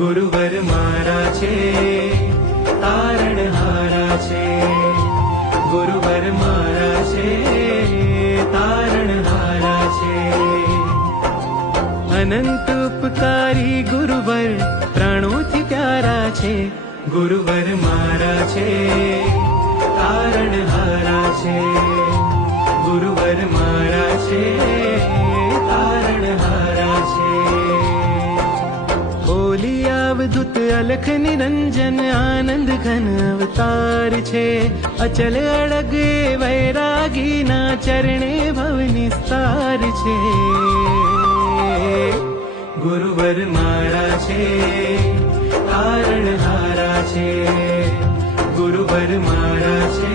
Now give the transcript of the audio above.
ગુરુવર મારા છે તારણહારા છે, ગુરુવર મારા છે તારણહારા છે। અનંત ઉપકારી ગુરુવર પ્રાણોથી પ્યારા છે, ગુરુવર મારા છે તારણહારા છે, ગુરુવર મારા છે તારણહારા છે। બોલી અવધૂત અલખ નિરંજન આનંદ ઘન અવતાર છે, અચલ અડગ વૈરાગીના ચરણે ભવ નિસ્તાર છે, ગુરુવર મારા છે તારણહારા છે, ગુરુવર મારા છે